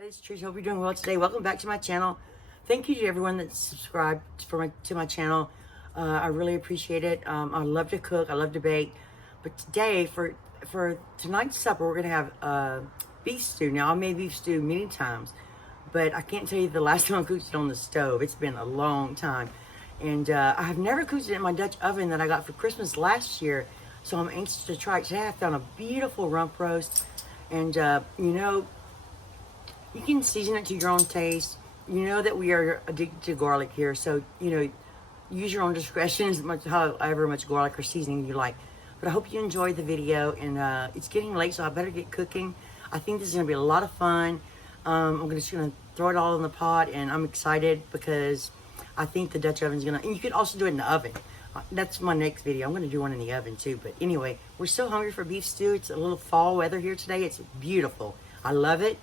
It's Tressa. Hope you're doing well today. Welcome back to my channel. Thank you to everyone that's subscribed to my channel. I really appreciate it. I love to cook. I love to bake. But today, for tonight's supper, we're gonna have beef stew. Now, I made beef stew many times, but I can't tell you the last time I cooked it on the stove. It's been a long time, and I have never cooked it in my Dutch oven that I got for Christmas last year. So I'm anxious to try it today. I found a beautiful rump roast, and you can season it to your own taste. You know that we are addicted to garlic here, so use your own discretion as much however much garlic or seasoning you like. But I hope you enjoyed the video, and it's getting late, so I better get cooking. I think this is gonna be a lot of fun. I'm just gonna throw it all in the pot, and I'm excited because I think the Dutch oven's gonna. And you could also do it in the oven. That's my next video. I'm gonna do one in the oven too. But anyway, we're so hungry for beef stew. It's a little fall weather here today. It's beautiful. I love it.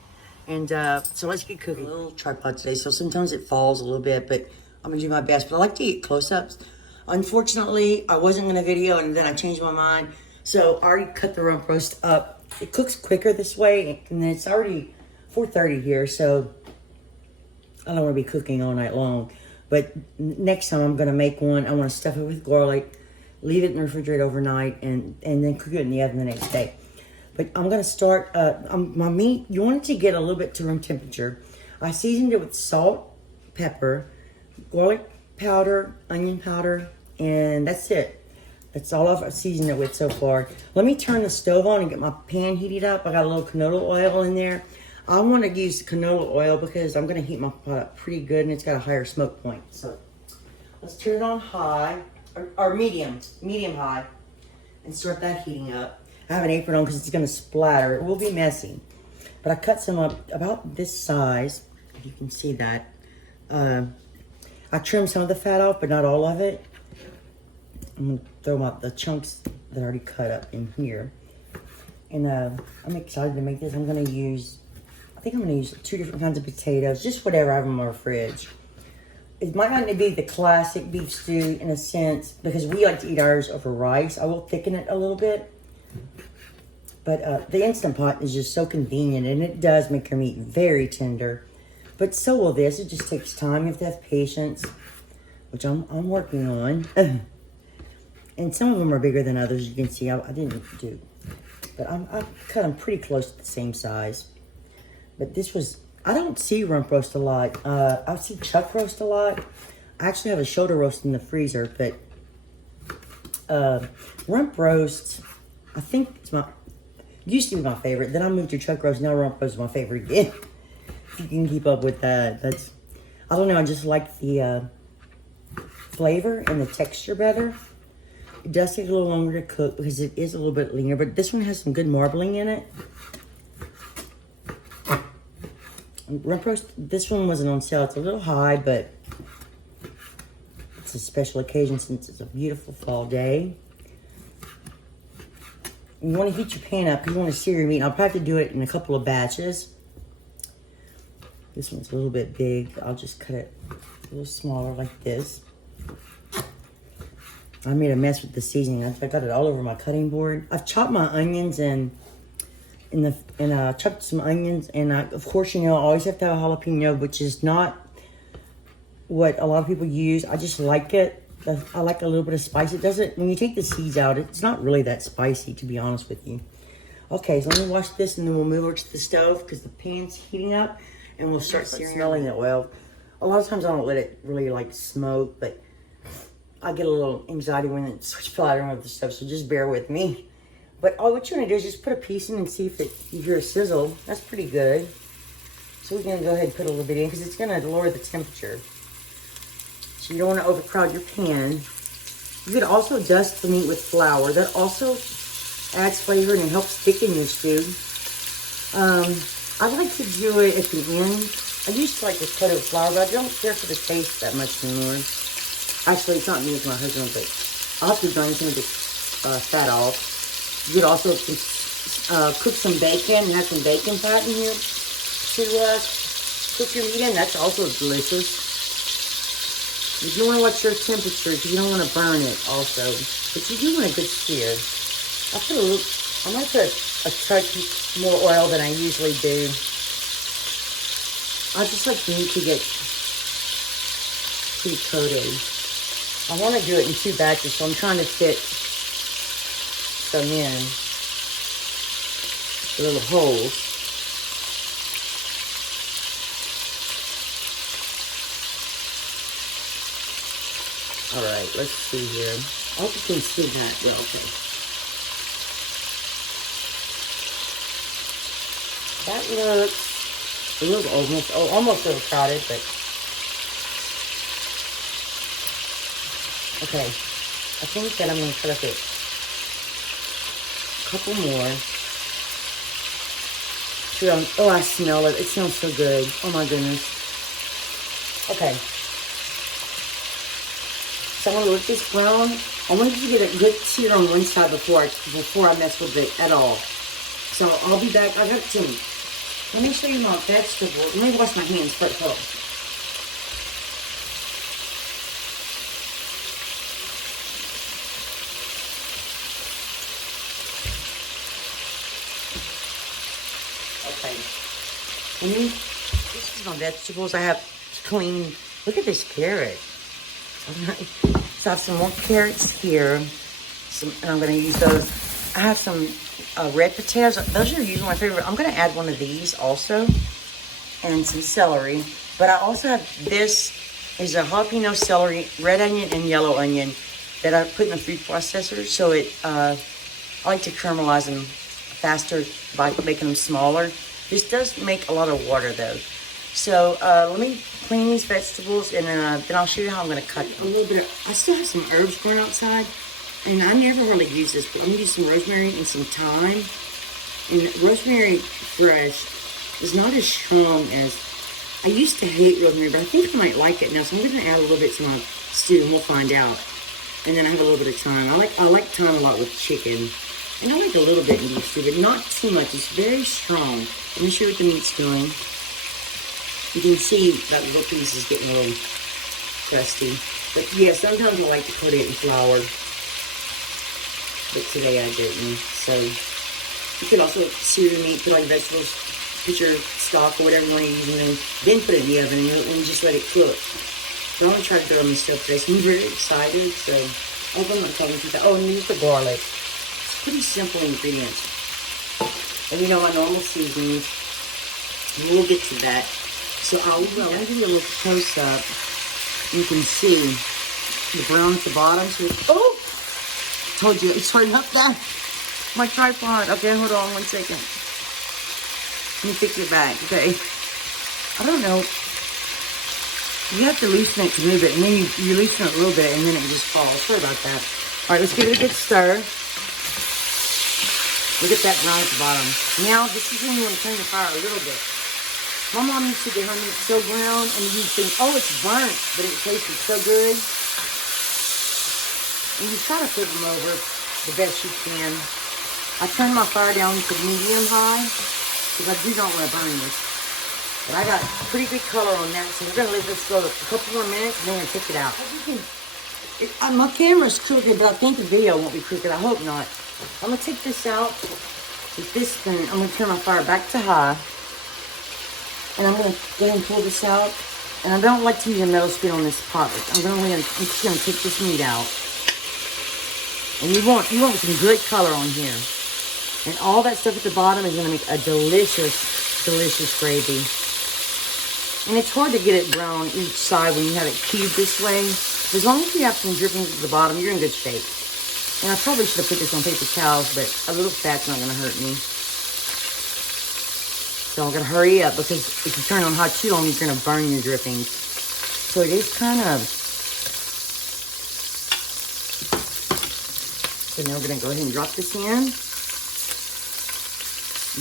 And so let's get cooking. A little tripod today, so sometimes it falls a little bit, but I'm gonna do my best. But I like to get close-ups. Unfortunately, I wasn't gonna video, and then I changed my mind. So I already cut the rump roast up. It cooks quicker this way, and then it's already 4:30 here, so I don't want to be cooking all night long. But next time I'm gonna make one. I want to stuff it with garlic, leave it in the refrigerator overnight, and then cook it in the oven the next day. But I'm going to start, my meat, you want it to get a little bit to room temperature. I seasoned it with salt, pepper, garlic powder, onion powder, and that's it. That's all I've seasoned it with so far. Let me turn the stove on and get my pan heated up. I got a little canola oil in there. I want to use canola oil because I'm going to heat my pot up pretty good, and it's got a higher smoke point. So let's turn it on high, or medium high, and start that heating up. I have an apron on because it's going to splatter. It will be messy. But I cut some up about this size, if you can see that. I trimmed some of the fat off, but not all of it. I'm going to throw out the chunks that I already cut up in here. And I'm excited to make this. I think I'm going to use 2 different kinds of potatoes. Just whatever I have in my fridge. It might not be the classic beef stew in a sense, because we like to eat ours over rice. I will thicken it a little bit. But the Instant Pot is just so convenient, and it does make your meat very tender. But so will this. It just takes time. You have to have patience, which I'm working on. And some of them are bigger than others. You can see I didn't do. But I cut them pretty close to the same size. But this was, I don't see rump roast a lot. I see chuck roast a lot. I actually have a shoulder roast in the freezer. But rump roast, I think it's used to be my favorite. Then I moved to chuck roast. Now rump roast is my favorite again. If you can keep up with that. I don't know. I just like the flavor and the texture better. It does take a little longer to cook because it is a little bit leaner. But this one has some good marbling in it. Rump roast, this one wasn't on sale. It's a little high, but it's a special occasion since it's a beautiful fall day. You want to heat your pan up because you want to sear your meat. I'll probably have to do it in a couple of batches. This one's a little bit big. I'll just cut it a little smaller like this. I made a mess with the seasoning. I got it all over my cutting board. I've chopped my onions and chopped some onions. And of course, I always have to have a jalapeno, which is not what a lot of people use. I just like it. I like a little bit of spice. It doesn't, when you take the seeds out, it's not really that spicy, to be honest with you. Okay, so let me wash this, and then we'll move over to the stove because the pan's heating up, and we'll start smelling the oil. A lot of times I don't let it really smoke, but I get a little anxiety when it starts splattering over the stove, so just bear with me. But what you're gonna do is just put a piece in and see if you hear a sizzle. That's pretty good. So we're gonna go ahead and put a little bit in because it's gonna lower the temperature. So you don't want to overcrowd your pan. You could also dust the meat with flour. That also adds flavor and it helps thicken your stew. I like to do it at the end. I used to like to cut it with flour, but I don't care for the taste that much anymore. Actually, it's not me, it's my husband, but I'll have to grind some of the fat off. You could also cook some bacon and have some bacon fat in here to cook your meat in. That's also delicious. You do want to watch your temperature because you don't want to burn it also. But you do want a good sear. I might put a touch more oil than I usually do. I just like meat to get pretty coated. I want to do it in 2 batches, so I'm trying to fit some in. The little holes. Alright, let's see here. I hope you can see that. Yeah, okay. That looks a little almost overcrowded, but okay. I think that I'm going to cut up a couple more. Oh, I smell it. It smells so good. Oh my goodness. Okay. So I'm going to let this brown. I wanted to get a good sear on one side before I mess with it at all. So I'll be back. I got some. Let me show you my vegetables. Let me wash my hands first. Hold on. Okay. This is my vegetables. I have clean. Look at this carrot. So I have some more carrots here. And I'm going to use those. I have some red potatoes. Those are usually my favorite. I'm going to add one of these also. And some celery. But I also have this is a jalapeno celery, red onion, and yellow onion that I put in a food processor. So I like to caramelize them faster by making them smaller. This does make a lot of water though. So let me clean these vegetables and then I'll show you how I'm going to cut them. A little bit I still have some herbs growing outside. And I never really use this, but I'm going to use some rosemary and some thyme. And rosemary fresh is not as strong as... I used to hate rosemary, but I think I might like it now. So I'm going to add a little bit to my stew and we'll find out. And then I have a little bit of thyme. I like thyme a lot with chicken. And I like a little bit in beef stew, but not too much. It's very strong. Let me show you what the meat's doing. You can see that little piece is getting a little crusty. But yeah, sometimes I like to put it in flour. But today I didn't. So you could also sear the meat, put all your vegetables, put your stock or whatever you want to use, and then put it in the oven and just let it cook. But I'm going to try to throw them stuff today. So I'm very excited. So I hope I'm not talking too fast. Oh, and use the garlic. It's pretty simple ingredients. And you know my normal seasonings. We'll get to that. So I'll give you a little close up. You can see the brown at the bottom. So oh! Told you, it's hard enough that. My tripod. Okay, hold on 1 second. Let me fix it back. Okay. I don't know. You have to loosen it to move it, and then you loosen it a little bit, and then it just falls. Sorry about that. All right, let's give it a good stir. Look at that brown at the bottom. Now, this is when you want to turn the fire a little bit. My mom used to get her meat so brown, and you'd think, oh, it's burnt, but it tasted so good. And you try to put them over the best you can. I turn my fire down to medium high because I do not want to burn this. But I got pretty good color on that, so we're going to let this go a couple more minutes and then we're going to take it out. My camera's crooked, but I think the video won't be crooked. I hope not. I'm going to take this out with this thing. I'm going to turn my fire back to high. And I'm going to go ahead and pull this out. And I don't like to use a metal spoon on this pot, but I'm just going to take this meat out. And you want some good color on here. And all that stuff at the bottom is going to make a delicious, delicious gravy. And it's hard to get it brown each side when you have it cubed this way. As long as you have some drippings at the bottom, you're in good shape. And I probably should have put this on paper towels, but a little fat's not going to hurt me. So I'm going to hurry up because if you turn it on hot too long, you're going to burn your drippings. So it is kind of... So now we're going to go ahead and drop this in.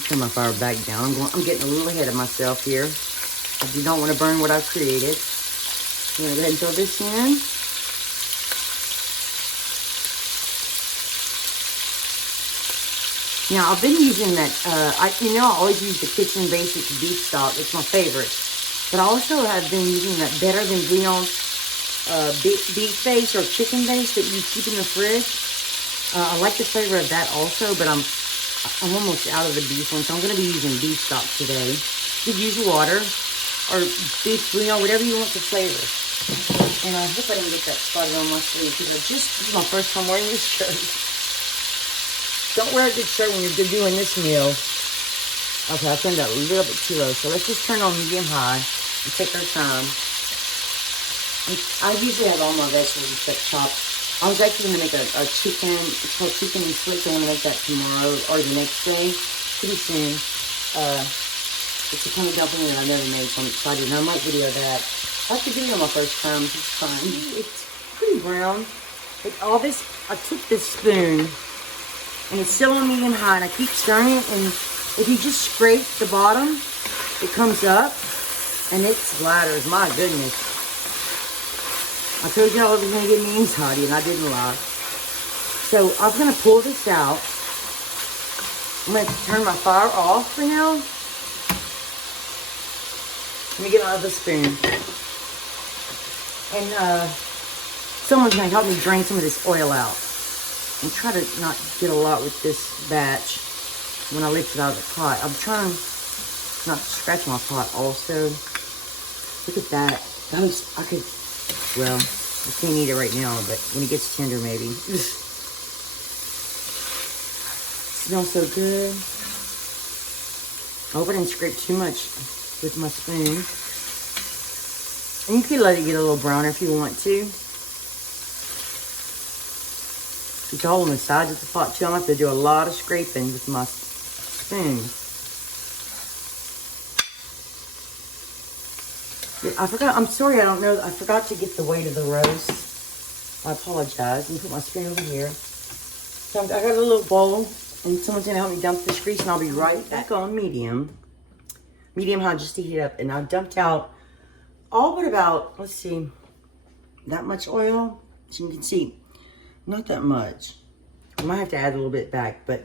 Turn my fire back down. I'm getting a little ahead of myself here. I do not want to burn what I've created. I'm going to go ahead and throw this in. Now, I've been using that, I always use the Kitchen Basics beef stock. It's my favorite. But I also have been using that Better Than Bouillon beef base or chicken base that you keep in the fridge. I like the flavor of that also, but I'm almost out of the beef one, so I'm going to be using beef stock today. You could use water. or beef bouillon, whatever you want to flavor. And I hope I didn't get that spotted on my sleeve because this is my first time wearing this shirt. Don't wear a good shirt when you're doing this meal. Okay, I turned that a little bit too low. So let's just turn on medium high and take our time. I usually have all my vegetables except chopped. I was actually going to make a chicken. It's called chicken and slicks. I'm going to make that tomorrow or the next day. Pretty soon. It's a kind of dumpling that I never made, so I'm excited. And I might video that. I like to video my first time. It's fun. It's pretty brown. But all this, I took this spoon, and it's still on medium high, and I keep stirring it. And if you just scrape the bottom, it comes up, and it splatters. My goodness. I told you I was going to get me anxiety, and I didn't lie. So I'm going to pull this out. I'm going to turn my fire off for now. Let me get out of the spoon. And someone's going to help me drain some of this oil out. And try to not get a lot with this batch when I lift it out of the pot. I'm trying not to scratch my pot also. Look at that. I could, well, I can't eat it right now, but when it gets tender maybe. Smells so good. I hope I didn't scrape too much with my spoon. And you can let it get a little browner if you want to. It's all on the sides of the pot too. I'm going to have to do a lot of scraping with my spoon. I forgot, I'm sorry, I don't know, I forgot to get the weight of the roast. I apologize. And put my spoon over here. So I got a little bowl, and someone's going to help me dump this grease, and I'll be right back on medium. Medium high just to heat up. And I dumped out all but about, let's see, that much oil. So you can see, not that much. I might have to add a little bit back, but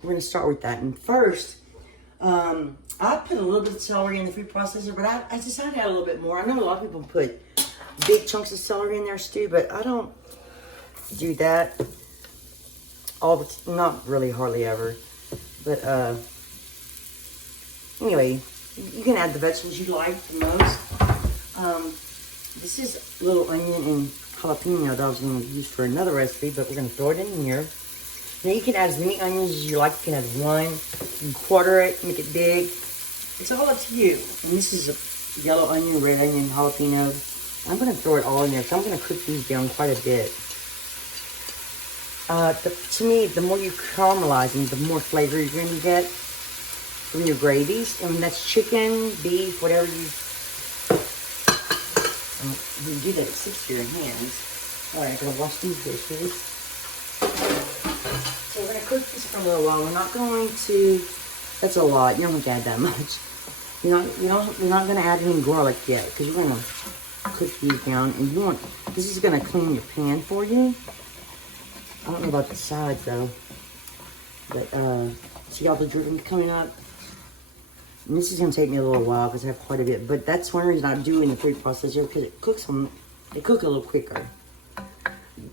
we're going to start with that. And first, I put a little bit of celery in the food processor, but I decided to add a little bit more. I know a lot of people put big chunks of celery in their stew, but I don't do that not really, hardly ever. But anyway, you can add the vegetables you like the most. This is little onion and jalapeno that I was going to use for another recipe, but we're going to throw it in here. Now you can add as many onions as you like. You can add one, you can quarter it, make it big. It's all up to you. And this is a yellow onion, red onion, jalapeno. I'm going to throw it all in there because I'm going to cook these down quite a bit. To me, the more you caramelize them, the more flavor you're going to get from your gravies. And that's chicken, beef, whatever you do that, it sticks to your hands. All right, I'm going to wash these dishes. So we're going to cook this for a little while. We're not going to, that's a lot. You don't have to add that much. You're not going to add any garlic yet because you're going to cook these down. And this is going to clean your pan for you. I don't know about the sides though. But see all the dripping coming up? And this is going to take me a little while because I have quite a bit. But that's one reason I do in the food processor because they cook a little quicker.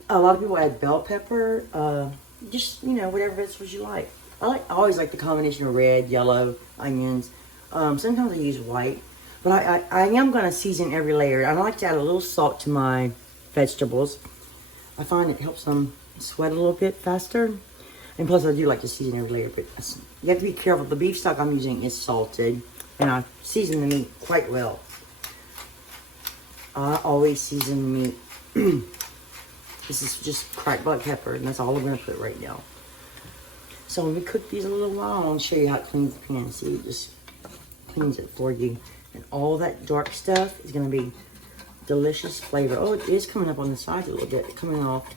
A lot of people add bell pepper. Just, whatever vegetables you like. I always like the combination of red, yellow, onions. Sometimes I use white. But I am going to season every layer. I like to add a little salt to my vegetables. I find it helps them sweat a little bit faster. And plus I do like to season every layer. But you have to be careful. The beef stock I'm using is salted. And I season the meat quite well. I always season the meat. This is just cracked black pepper, and that's all we're going to put right now. So when we cook these a little while, I want to show you how it cleans the pan. See, it just cleans it for you. And all that dark stuff is going to be delicious flavor. Oh, it is coming up on the sides a little bit, coming off.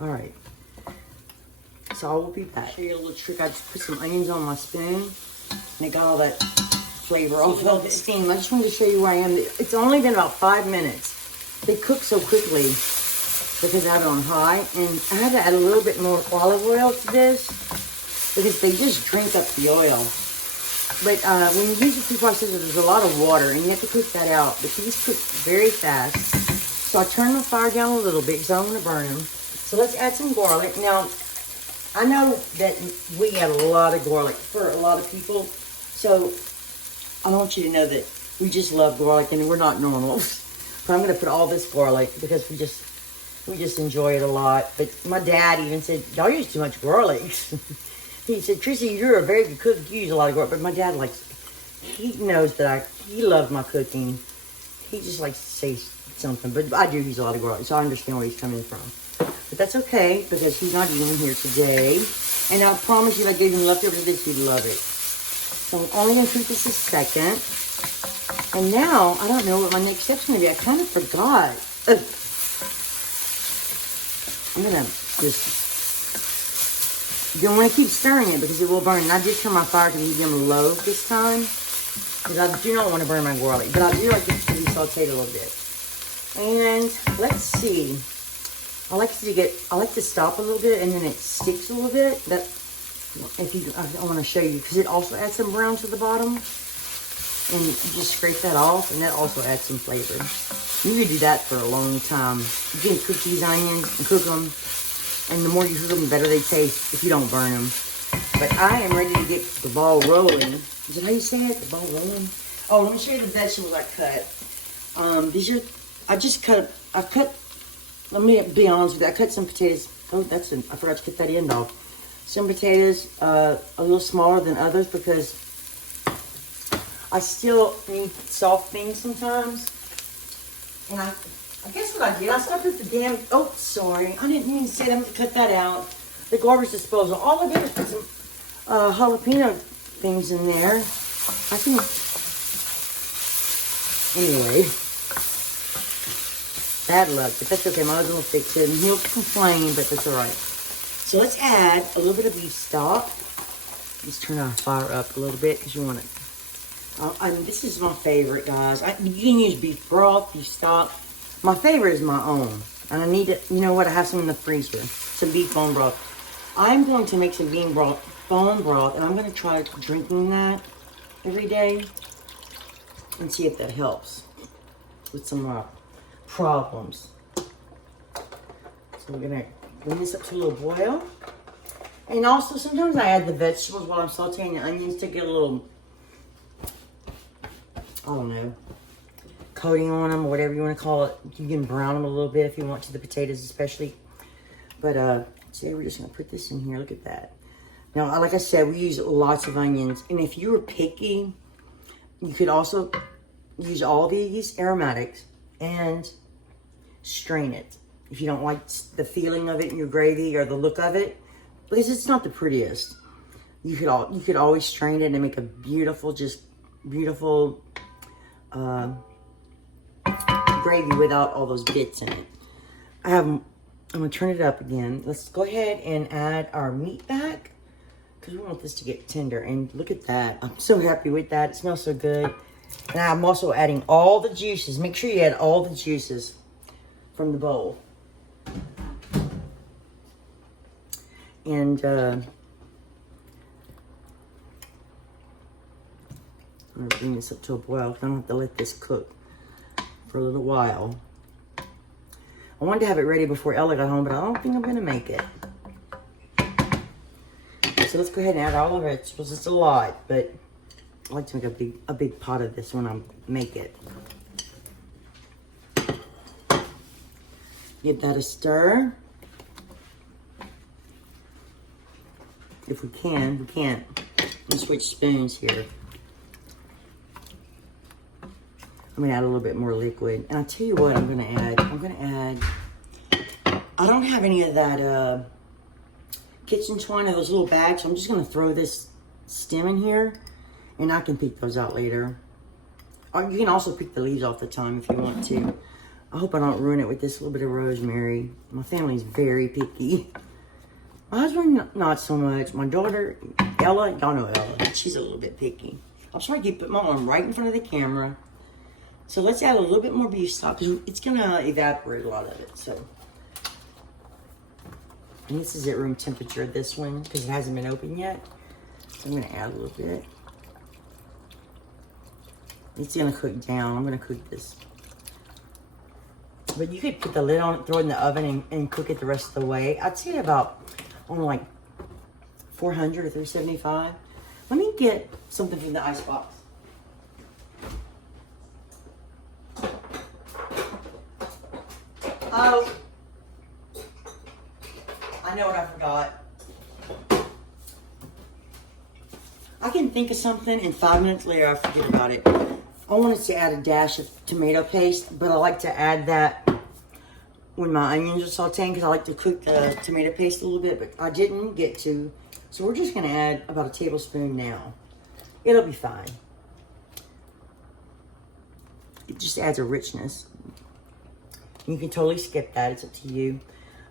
All right. So I will be back. Show you a little trick. I just put some onions on my spoon, and it got all that flavor off of the steam. I just wanted to show you where I am. It's only been about 5 minutes. They cook so quickly because I have it on high. And I had to add a little bit more olive oil to this because they just drink up the oil. But when you use the food processor, there's a lot of water and you have to cook that out. But these cook very fast. So I turn the fire down a little bit because I don't want to burn them. So let's add some garlic. Now, I know that we have a lot of garlic for a lot of people, so I want you to know that we just love garlic and we're not normals. But I'm going to put all this garlic because we just enjoy it a lot. But my dad even said, y'all use too much garlic. He said, Tressa, you're a very good cook. You use a lot of garlic. But my dad he knows that he loves my cooking. He just likes to say something. But I do use a lot of garlic, so I understand where he's coming from. But that's okay, because he's not eating here today. And I promise you, if I gave him leftovers of this, he'd love it. So I'm only going to cook this a second. And now, I don't know what my next step's going to be. I kind of forgot. I'm going to just... You don't want to keep stirring it because it will burn. And I did turn my fire to medium low this time, because I do not want to burn my garlic. But I do like it to be sauteed a little bit. And let's see. I like to stop a little bit and then it sticks a little bit. I want to show you, because it also adds some brown to the bottom. And you just scrape that off, and that also adds some flavor. You can do that for a long time. You can cook these onions and cook them. And the more you cook them, the better they taste if you don't burn them. But I am ready to get the ball rolling. Is that how you say it? The ball rolling? Oh, let me show you the vegetables I cut. These are, let me be honest with you. I cut some potatoes. Oh, I forgot to cut that end off. Some potatoes a little smaller than others because I still need soft things sometimes. And I guess what I did, I stopped at the damn, oh, sorry. I didn't mean to say that. I'm going to cut that out. The garbage disposal. All I did is put some jalapeno things in there. I think, anyway. Bad luck, but that's okay. My husband will fix it, and he'll complain, but that's all right. So let's add a little bit of beef stock. Let's turn our fire up a little bit because you want it. This is my favorite, guys. You can use beef broth, beef stock. My favorite is my own, and I need it. You know what? I have some in the freezer. Some beef bone broth. I'm going to make some bone broth, and I'm going to try drinking that every day and see if that helps with some problems. So we're gonna bring this up to a little boil. And also sometimes I add the vegetables while I'm sauteing the onions to get a little, I don't know, coating on them or whatever you want to call it. You can brown them a little bit if you want to, the potatoes especially. But today we're just gonna put this in here. Look at that. Now, like I said, we use lots of onions, and if you were picky, you could also use all these aromatics and strain it if you don't like the feeling of it in your gravy or the look of it, because it's not the prettiest. You could always strain it and make a beautiful, just beautiful gravy without all those bits in it. I'm gonna turn it up again. Let's go ahead and add our meat back because we want this to get tender. And look at that. I'm so happy with that. It smells so good. And I'm also adding all the juices. Make sure you add all the juices from the bowl. And I'm going to bring this up to a boil. I don't have to let this cook for a little while. I wanted to have it ready before Ella got home, but I don't think I'm going to make it. So let's go ahead and add all the vegetables. It's a lot, but I like to make a big pot of this when I make it. Give that a stir. If we can, we can't. Let's switch spoons here. I'm gonna add a little bit more liquid. And I'll tell you what I'm gonna add. I don't have any of that kitchen twine or those little bags, so I'm just gonna throw this stem in here. And I can pick those out later. Or you can also pick the leaves off the time if you want to. I hope I don't ruin it with this little bit of rosemary. My family's very picky. My husband, not so much. My daughter, Ella, y'all know Ella. She's a little bit picky. I'm sorry to put my arm right in front of the camera. So let's add a little bit more beef stock because it's gonna evaporate a lot of it. So, and this is at room temperature, this one, because it hasn't been opened yet. So I'm gonna add a little bit. It's gonna cook down. I'm gonna cook this. But you could put the lid on it, throw it in the oven, and cook it the rest of the way. I'd say about on like 400 or 375. Let me get something from the ice box. Oh, I know what I forgot. I can think of something and 5 minutes later I forget about it. I wanted to add a dash of tomato paste, but I like to add that when my onions are sauteing because I like to cook the tomato paste a little bit, but I didn't get to. So we're just gonna add about a tablespoon now. It'll be fine. It just adds a richness. You can totally skip that, it's up to you.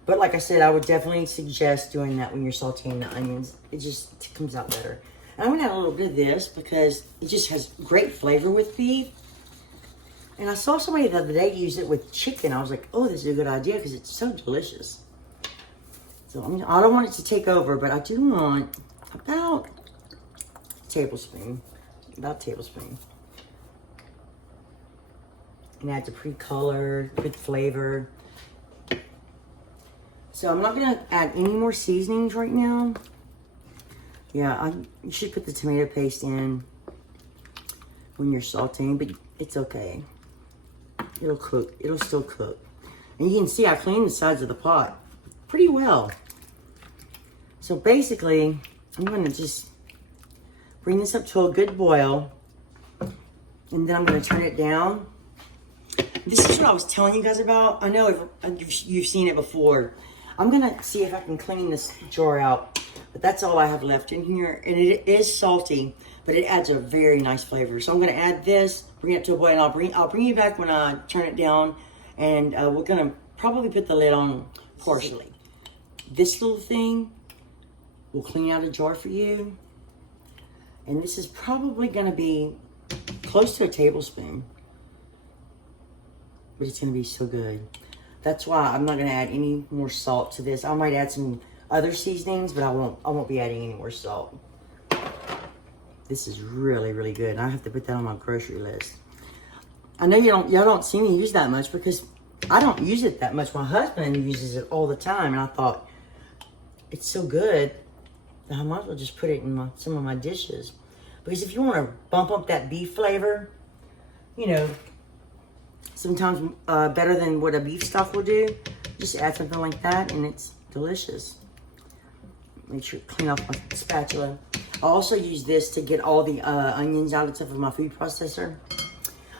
But like I said, I would definitely suggest doing that when you're sauteing the onions. It just comes out better. And I'm gonna add a little bit of this because it just has great flavor with beef. And I saw somebody the other day use it with chicken. I was like, oh, this is a good idea because it's so delicious. So I don't want it to take over, but I do want about a tablespoon. About a tablespoon. And adds a pretty color, good flavor. So I'm not gonna add any more seasonings right now. Yeah, you should put the tomato paste in when you're sauteing, but it's okay. It'll cook, it'll still cook. And you can see I cleaned the sides of the pot pretty well. So basically, I'm gonna just bring this up to a good boil, and then I'm gonna turn it down. This is what I was telling you guys about. I know you've seen it before. I'm gonna see if I can clean this jar out, but that's all I have left in here. And it is salty, but it adds a very nice flavor. So I'm gonna add this, bring it to a boil, and I'll bring you back when I turn it down, and we're gonna probably put the lid on partially. This little thing will clean out a jar for you, and this is probably gonna be close to a tablespoon, but it's gonna be so good. That's why I'm not gonna add any more salt to this. I might add some other seasonings, but I won't be adding any more salt. This is really, really good. And I have to put that on my grocery list. I know y'all don't see me use that much because I don't use it that much. My husband uses it all the time, and I thought it's so good that I might as well just put it in some of my dishes. Because if you want to bump up that beef flavor, you know, sometimes better than what a beef stock will do, just add something like that, and it's delicious. Make sure to clean off my spatula. I also use this to get all the onions out and stuff of my food processor.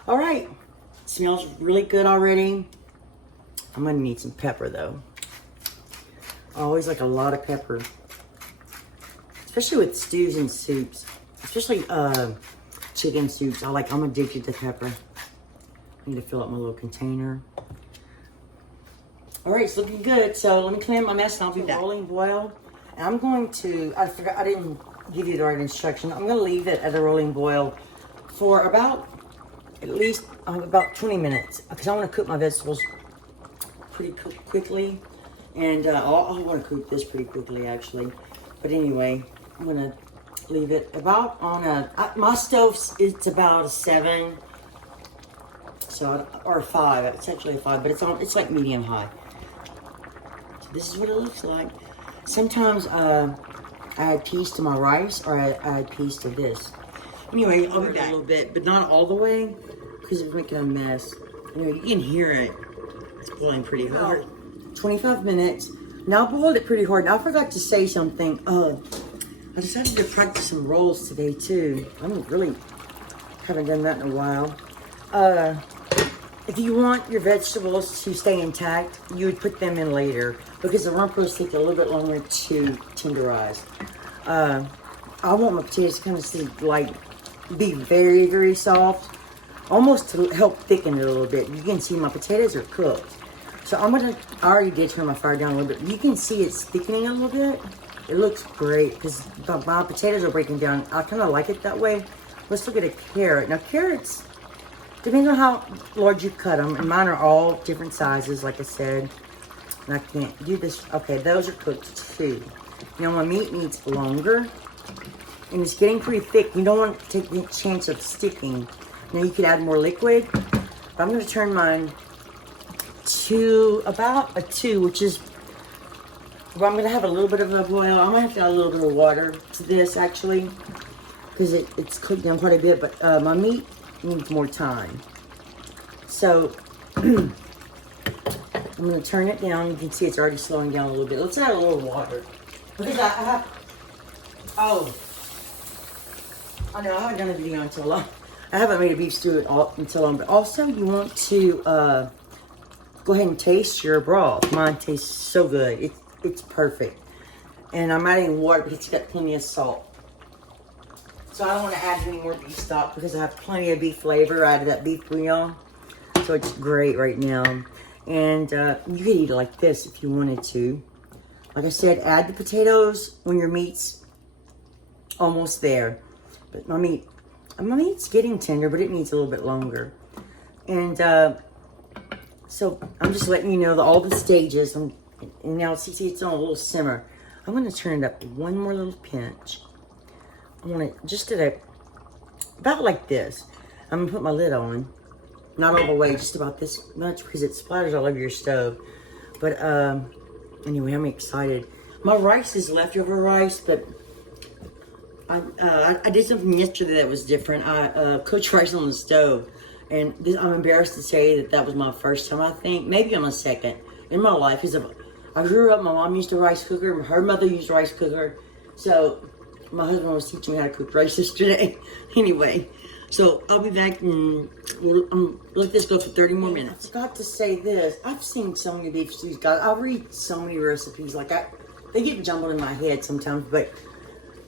All right, it smells really good already. I'm gonna need some pepper though. I always like a lot of pepper, especially with stews and soups, especially chicken soups. I'm addicted to pepper. I need to fill up my little container. All right, it's looking good. So let me clean my mess and I'll be back. Rolling boil. And I'm going to, I forgot, I didn't give you the right instruction. I'm gonna leave it at a rolling boil for about, at least about 20 minutes. Because I wanna cook my vegetables pretty quickly. And I wanna cook this pretty quickly actually. But anyway, I'm gonna leave it about on my stove, it's about a 7. So, or a 5, it's actually a 5, but it's like medium high. So this is what it looks like. Sometimes I add peas to my rice, or I add peas to this. Anyway, I'll be back a little bit, but not all the way, because it's making a mess. You know, you can hear it. It's boiling pretty hard. 25 minutes. Now I boiled it pretty hard. Now I forgot to say something. I decided to practice some rolls today too. Haven't done that in a while. If you want your vegetables to stay intact, you would put them in later because the rumpos take a little bit longer to tenderize. I want my potatoes to kind of be very, very soft, almost to help thicken it a little bit. You can see my potatoes are cooked. So I already did turn my fire down a little bit. You can see it's thickening a little bit. It looks great because my potatoes are breaking down. I kind of like it that way. Let's look at a carrot. Now carrots, depending on how large you cut them, and mine are all different sizes, like I said. And I can't do this. Okay, those are cooked too. Now my meat needs longer, and it's getting pretty thick. You don't want to take the chance of sticking. Now you could add more liquid, but I'm going to turn mine to about a 2, which is But I'm gonna have a little bit of a boil. I'm gonna have to add a little bit of water to this actually, because it's cooked down quite a bit, but my meat needs more time. So I'm gonna turn it down. You can see it's already slowing down a little bit. Let's add a little water. Because I have, I know I haven't done a video until long. I haven't made a beef stew until long, but also you want to go ahead and taste your broth. Mine tastes so good. It's perfect. And I'm adding water because it's got plenty of salt. So I don't want to add any more beef stock because I have plenty of beef flavor out of that beef bouillon. So it's great right now. And you could eat it like this if you wanted to. Like I said, add the potatoes when your meat's almost there. But my meat's getting tender, but it needs a little bit longer. And so I'm just letting you know all the stages. And now see, it's on a little simmer. I'm going to turn it up one more little pinch. I want it just at about like this. I'm going to put my lid on. Not all the way, just about this much because it splatters all over your stove. But anyway, I'm excited. My rice is leftover rice, but I did something yesterday that was different. I cooked rice on the stove. And I'm embarrassed to say that was my first time, I think. Maybe on a second in my life. Because I grew up, my mom used a rice cooker. Her mother used a rice cooker. So my husband was teaching me how to cook rice yesterday. Anyway, so I'll be back and we'll let this go for 30 more minutes. I forgot to say this. I've seen so many beef stews, guys. I read so many recipes. They get jumbled in my head sometimes. But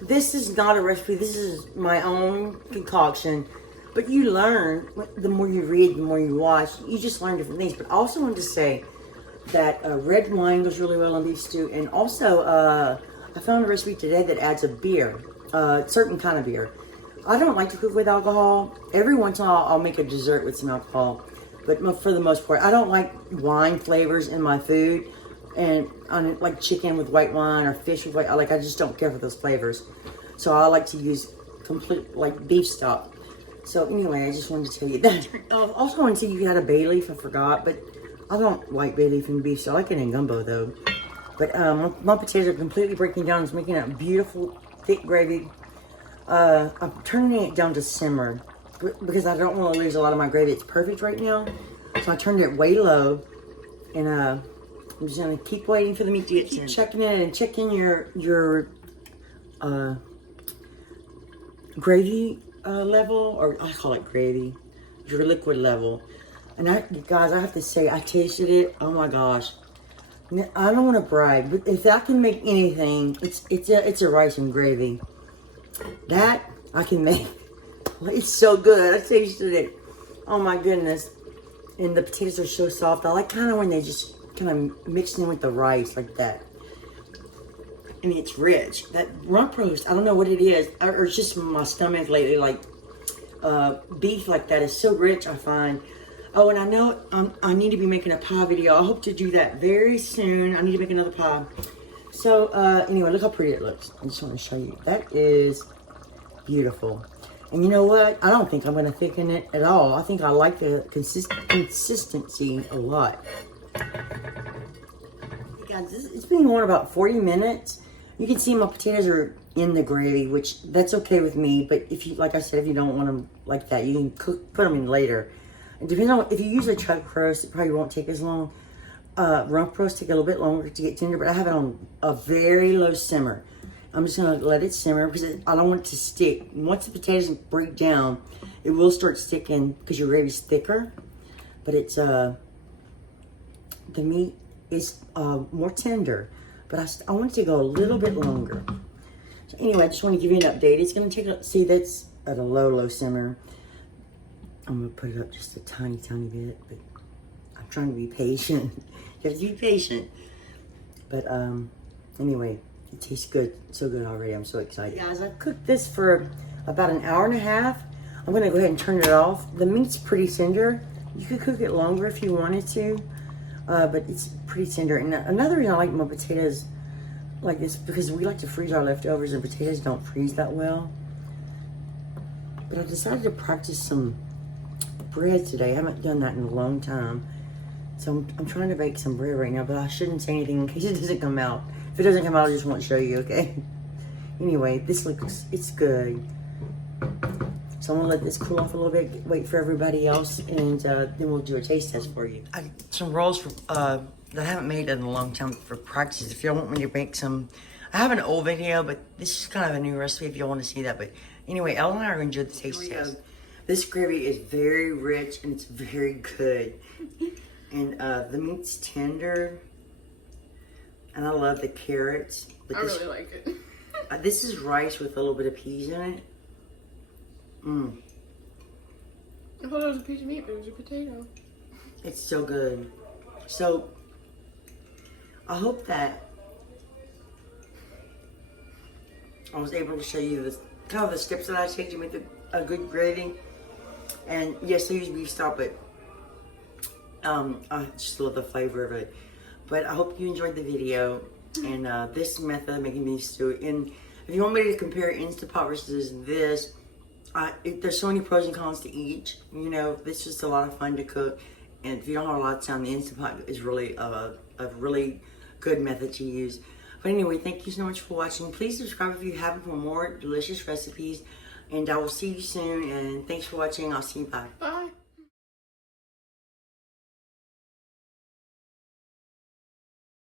this is not a recipe. This is my own concoction. But you learn, the more you read, the more you watch, you just learn different things. But I also wanted to say that red wine goes really well on beef stew. And also, I found a recipe today that adds a beer, certain kind of beer. I don't like to cook with alcohol. Every once in a while, I'll make a dessert with some alcohol. But for the most part, I don't like wine flavors in my food. And like chicken with white wine or fish with white, I just don't care for those flavors. So I like to use complete, beef stock. So anyway, I just wanted to tell you that. Also, I wanted to tell you had a bay leaf. I forgot, but I don't like bay leaf in beef, so I like it in gumbo though. But my potatoes are completely breaking down. It's making a beautiful thick gravy. I'm turning it down to simmer because I don't want to lose a lot of my gravy. It's perfect right now, so I turned it way low, and I'm just gonna keep waiting for the meat to get tender. Keep checking it and check in your gravy level, or I call it gravy, your liquid level. And guys, I have to say, I tasted it. Oh my gosh, I don't want to brag, but if I can make anything, it's a rice and gravy. That I can make. It's so good. I tasted it. Oh my goodness. And the potatoes are so soft. I like kind of when they just kind of mix in with the rice like that. And it's rich. That rump roast, I don't know what it is, or it's just my stomach lately, beef like that is so rich, I find. Oh, and I know I need to be making a pie video. I hope to do that very soon. I need to make another pie. So, anyway, look how pretty it looks. I just want to show you. That is beautiful. And you know what? I don't think I'm going to thicken it at all. I think I like the consistency a lot. Guys, it's been going about 40 minutes. You can see my potatoes are in the gravy, which that's okay with me. But if you, like I said, if you don't want them like that, you can put them in later. It depends on, if you use a chuck roast, it probably won't take as long. Rump roast take a little bit longer to get tender, but I have it on a very low simmer. I'm just gonna let it simmer because I don't want it to stick. Once the potatoes break down, it will start sticking because your gravy's thicker. But it's the meat is more tender, but I want it to go a little bit longer. So anyway, I just want to give you an update. It's gonna take see, that's at a low simmer. I'm gonna put it up just a tiny bit, but I'm trying to be patient. You have to be patient. But anyway, it tastes good, so good already. I'm so excited. Guys, I cooked this for about an hour and a half. I'm gonna go ahead and turn it off. The meat's pretty tender. You could cook it longer if you wanted to, but it's pretty tender. And another reason I like my potatoes like this, because we like to freeze our leftovers and potatoes don't freeze that well. But I decided to practice some bread today. I haven't done that in a long time. So I'm trying to bake some bread right now, but I shouldn't say anything in case it doesn't come out If it doesn't come out, I just won't show you, okay? Anyway, it's good. So I'm gonna let this cool off a little bit, wait for everybody else, and then we'll do a taste test for you. I some rolls for, that I haven't made in a long time for practice. If y'all want me to make some, I have an old video, but this is kind of a new recipe if y'all want to see that. But anyway, Elle and I are gonna do the taste test. This gravy is very rich and it's very good. And the meat's tender. And I love the carrots. But I really like it. This is rice with a little bit of peas in it. Mmm. I thought it was a piece of meat, but it was a potato. It's so good. So, I hope that I was able to show you the kind of the steps that I take to make a good gravy. And yes, I use beef stock, but I just love the flavor of it. But I hope you enjoyed the video and this method of making beef stew. And if you want me to compare Instant Pot versus this, there's so many pros and cons to each. You know, this is just a lot of fun to cook. And if you don't have a lot of time, the Instant Pot is really a really good method to use. But anyway, thank you so much for watching. Please subscribe if you haven't for more delicious recipes. And I will see you soon. And thanks for watching. I'll see you. Bye. Bye.